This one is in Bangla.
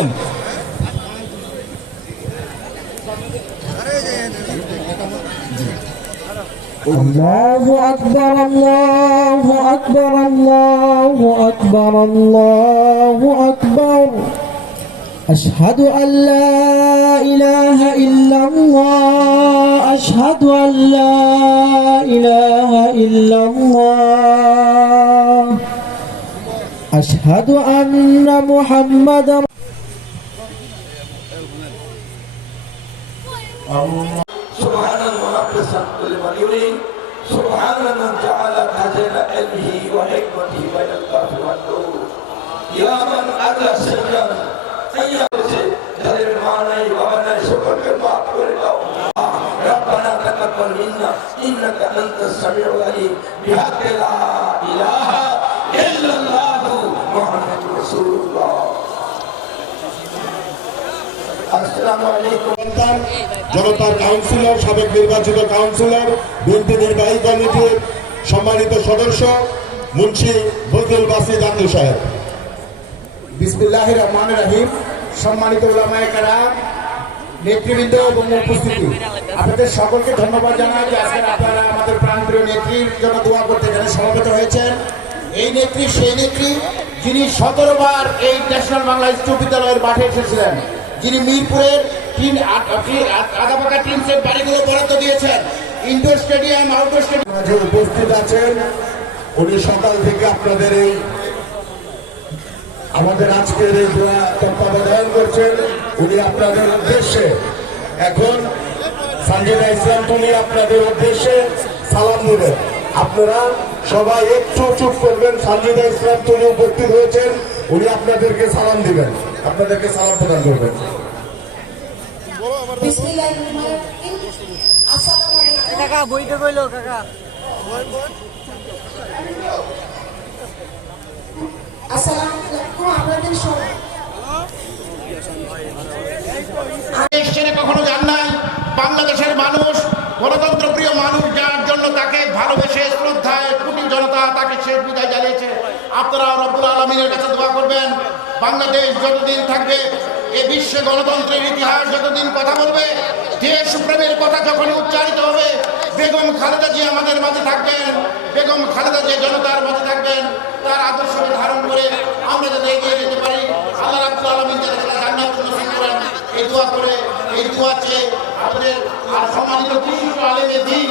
বলেন। আল্লাহু আকবার, আল্লাহু আকবার, আল্লাহু আকবার, আল্লাহু আকবার। আশহাদু আল্লা ইলাহা ইল্লাল্লাহ, আশহাদু আল্লা ইলাহা ইল্লাল্লাহ, আশহাদু আন্না মুহাম্মাদার سبحان المنقص لمن يريد سبحان من جعل خزائن علمه وحكمته بين الكاف والنور يا من أدى سرا أيها যাদের মা নাই বাবা নাই সকলকে মাফ করে দাও ربنا تقبل منا إنك أنت السميع العليم بحق لا إله إلا الله محمد رسول الله السلام عليكم জনতার কাউন্সিলর, সাবেক নির্বাচিত কাউন্সিলর, বিএনপি নির্বাহী কমিটির সম্মানিত সদস্য মুন্সি ফজলুল বাসিত আব্দুল সাহেব। বিসমিল্লাহির রহমানির রহিম। সম্মানিত উলামায়ে কেরাম, নেতৃবৃন্দ এবং উপস্থিতি, আপনাদের সকলকে ধন্যবাদ জানাই যে আজকে আপনারা আমাদের প্রাণপ্রিয় নেত্রীর জন্য দোয়া করতে এখানে সমবেত হয়েছেন। এই নেত্রী সেই নেত্রী যিনি 17 বার এই ন্যাশনাল বাংলা স্কুল বিদ্যালয়ের মাঠে এসেছিলেন, যিনি মিরপুরের আদাবাকা টিম সেট বাড়িগুলো বরাদ্দ দিয়েছেন, ইনডোর স্টেডিয়াম, আউটডোর স্টেডিয়াম মাঝে উপস্থিত আছেন। উনি সকাল থেকে আপনাদের এই আমাদের আজকের এই দোয়া তত্ত্বাবধান করছেন। উনি আপনাদের উদ্দেশ্যে এখন সানজিদা ইসলাম তুমি আপনাদের উদ্দেশ্যে সালাম দিবেন। আপনারা সবাই একটু চুপ করবেন। সানজিদা ইসলাম তুমি উপস্থিত হয়েছেন, উনি আপনাদেরকে সালাম দিবেন, আপনাদেরকে সালাম প্রদান করবেন। কাকা বইতে কইলো কাকা কখনো জান নাই বাংলাদেশের মানুষ গণতন্ত্র প্রিয় মানুষ, যার জন্য তাকে ভালোবেসে শ্রদ্ধায় কোটি জনতা তাকে শেষ বিদায় জানিয়েছে। আপনারা রব্বুল আলামিনের কাছে দোয়া করবেন, বাংলাদেশ যতদিন থাকবে, এ বিশ্বে গণতন্ত্রের ইতিহাস যতদিন কথা বলবে, দেশপ্রেমের কথা যখন উচ্চারিত হবে, বেগম খালেদা জিয়া আমাদের মাঝে থাকবেন। বেগম খালেদা জিয়া জনতার মাঝে থাকবেন। তার আদর্শকে ধারণ করে আমরা যাতে এগিয়ে যেতে পারি, আল্লাহ রাব্বুল আলামিন যাতে জান্নাত নসিব করেন, এই দোয়া করে, এই দোয়া চেয়ে আমাদের আর সম্মানিত বিশিষ্ট আলেমের দিন